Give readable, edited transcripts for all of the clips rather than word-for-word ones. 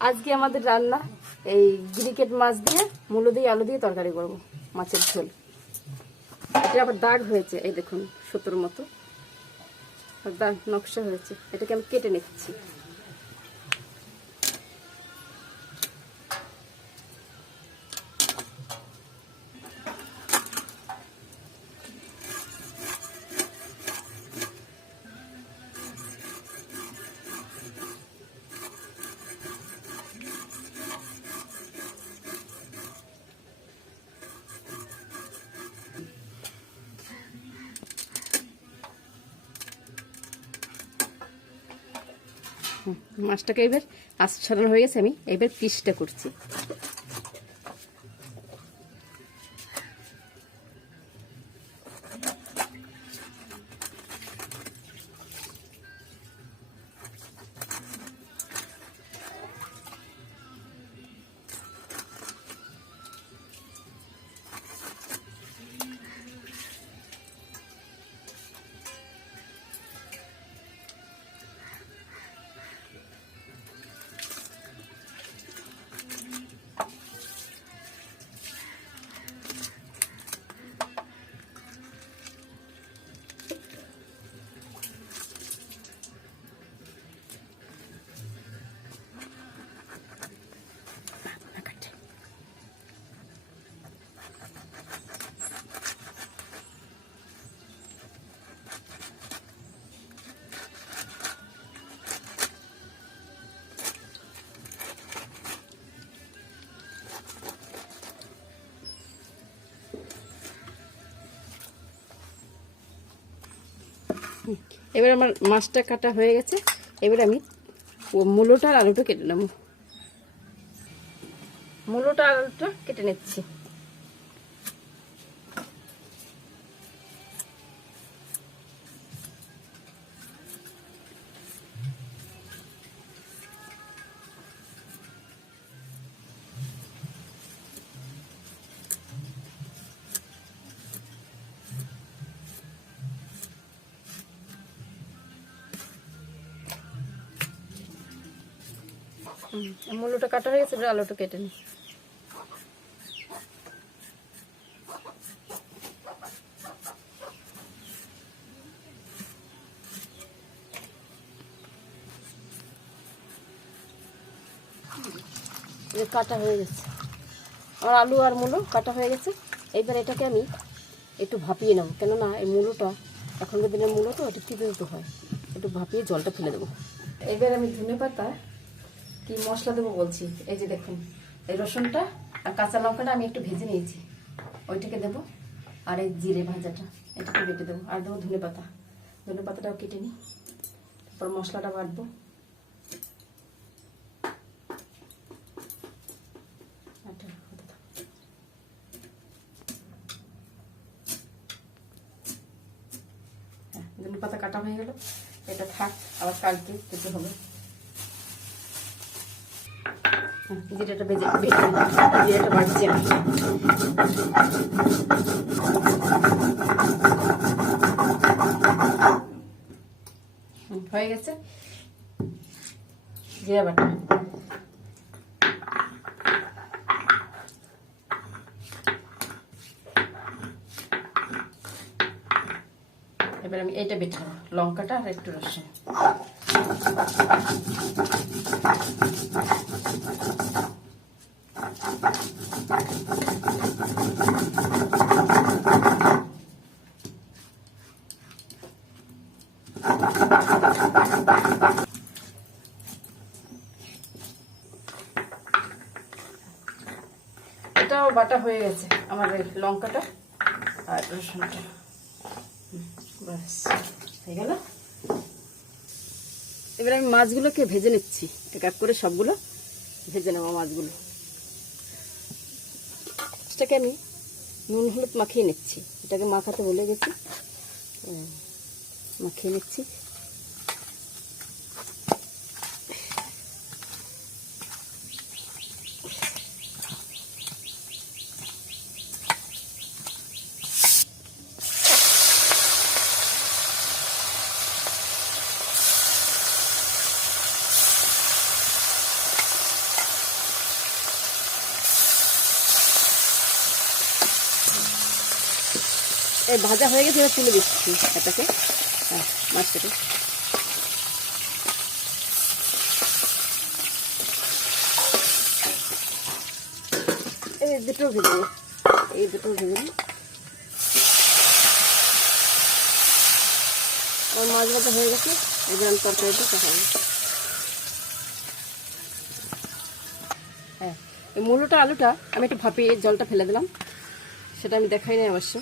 আজকে আমাদের রান্না এই ব্রিকেট মাছ দিয়ে মূলো দিয়ে আলু দিয়ে তরকারি করব, মাছের ঝোল। এটা আবার দাগ হয়েছে, এই দেখুন সুতোর মতো দাগ নকশা হয়েছে। এটাকে আমি কেটে নিচ্ছি। মাছটাকে এবার আঁচ ছড়ানো হয়ে গেছে, আমি এবার পিসটা করছি। এবার আমার মাছটা কাটা হয়ে গেছে। এবার আমি মূলোটা আর আলুটা কেটে নেব। মূলোটা আলুটা কেটে নিচ্ছি। মূলোটা কাটা হয়ে গেছে, এবার আলুটা কেটে নিই। কাটা হয়ে গেছে আমার আলু আর মূলো কাটা হয়ে গেছে। এইবার এটাকে আমি একটু ভাপিয়ে নেব, কেননা এই মূলোটা এখনকার দিনের মূলো তো একটু তিতে দিতে হয়। একটু ভাপিয়ে জলটা ফেলে দেবো। এবার আমি ধনেপাতা কি মশলা দেবো বলছি। এই যে দেখুন, এই রসুনটা আর কাঁচা লঙ্কাটা আমি একটু ভেজে নিয়েছি, ওইটাকে দেবো। আর এই জিরে ভাজাটা এটাকে বেটে দেবো। আর দেবো ধনেপাতা, ধনেপাতাটাও কেটে নিই। তারপর মশলাটা বাটবো। ধনেপাতা কাটা হয়ে গেল, এটা থাক, আবার কালকে খেতে হবে। জিরাটা বেজে জিরাটা বাড়ছে হয়ে গেছে জিরা বাটা। এবার আমি এইটা বেটে নেব, লঙ্কাটা আর একটু রসুন। এটাও বাটা হয়ে গেছে আমার, এই লঙ্কাটা আর রসুনটা। ব্যাস হয়ে গেল। এবার আমি মাছগুলোকে ভেজে নিচ্ছি, এক এক করে সবগুলো ভেজে নেবো মাছগুলো। এটাকে আমি নুন হলুদ মাখিয়ে নিচ্ছি, এটাকে মাখাতে ভুলে গেছি, মাখিয়ে নিচ্ছি। এই ভাজা হয়ে গেছে, এবার তুলে দিচ্ছি এটাকে। হ্যাঁ, মাছটাকে এই দুটো ভেজে নেব, এই দুটো ভেজে নিই। আমার মাছ ভাজা হয়ে গেছে, এবার আমি তরকারিটা কষাবো। হ্যাঁ, এই মুলোটা আলুটা আমি একটু ভাপিয়ে জলটা ফেলে দিলাম, সেটা আমি দেখাই নাই অবশ্য।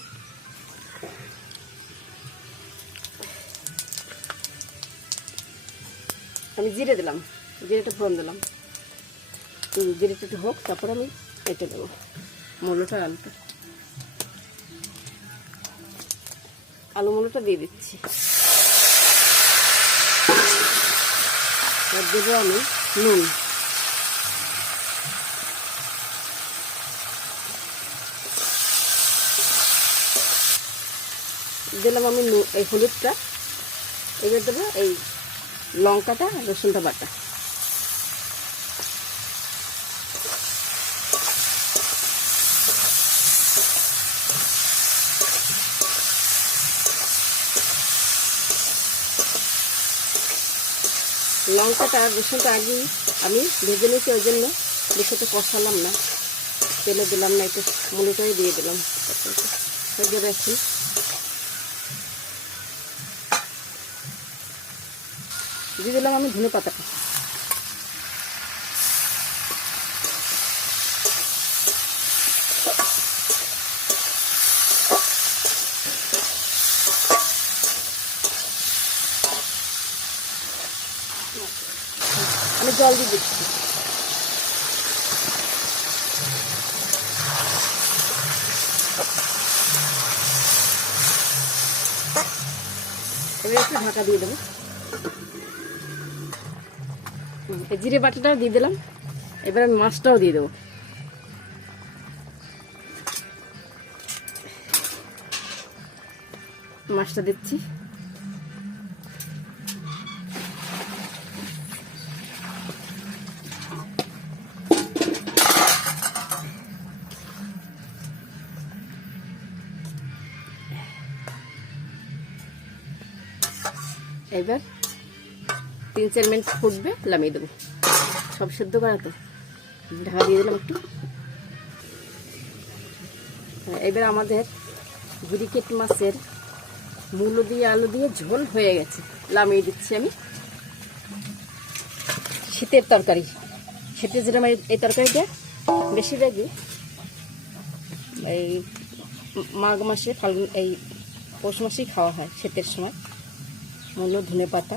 আমি জিরে দিলাম, জিরেটা ফোড়ন দিলাম, জিরেটা একটু হোক, তারপর আমি এটা দেবো মুলোটা আলুটা। আলু মুলোটা দিয়ে দিচ্ছি। এবার দেবো আমি নুন, দিলাম আমি এই হলুদটা। এবার দেবো এই লঙ্কাটা, রসুনটা বাটা। লঙ্কাটা রসুনটা আগেই আমি ভেজে নিয়েছি, ওই জন্য বেশি তো কষালাম না, তেলে দিলাম না, একটু মুলোটাই দিয়ে দিলাম। ভেজে রাখি। দিয়ে দিলাম আমি ধনে পাতাটা। আমি জল দিয়ে দিচ্ছি। এবার একটু ঢাকা দিয়ে দেবো। জিরে বাটাটাও দিয়ে দিলাম। এবার আমি মাছটাও দিয়ে দেবো। মাছটা দিচ্ছি। এবার 3-4 মিনিট ফুটবে, নামিয়ে দেবো। সব সেদ্ধ করা তো, ঢাকা দিয়ে দিলাম একটু। এবার আমাদের ব্রিকেট মাছের মুলো দিয়ে আলু দিয়ে ঝোল হয়ে গেছে, নামিয়ে দিচ্ছি আমি। শীতের তরকারি, শীতের যেটা এই তরকারিটা বেশিরভাগই এই মাঘ মাসে, ফাল্গুন, এই পৌষ মাসেই খাওয়া হয় শীতের সময়। মুলো, ধনে পাতা,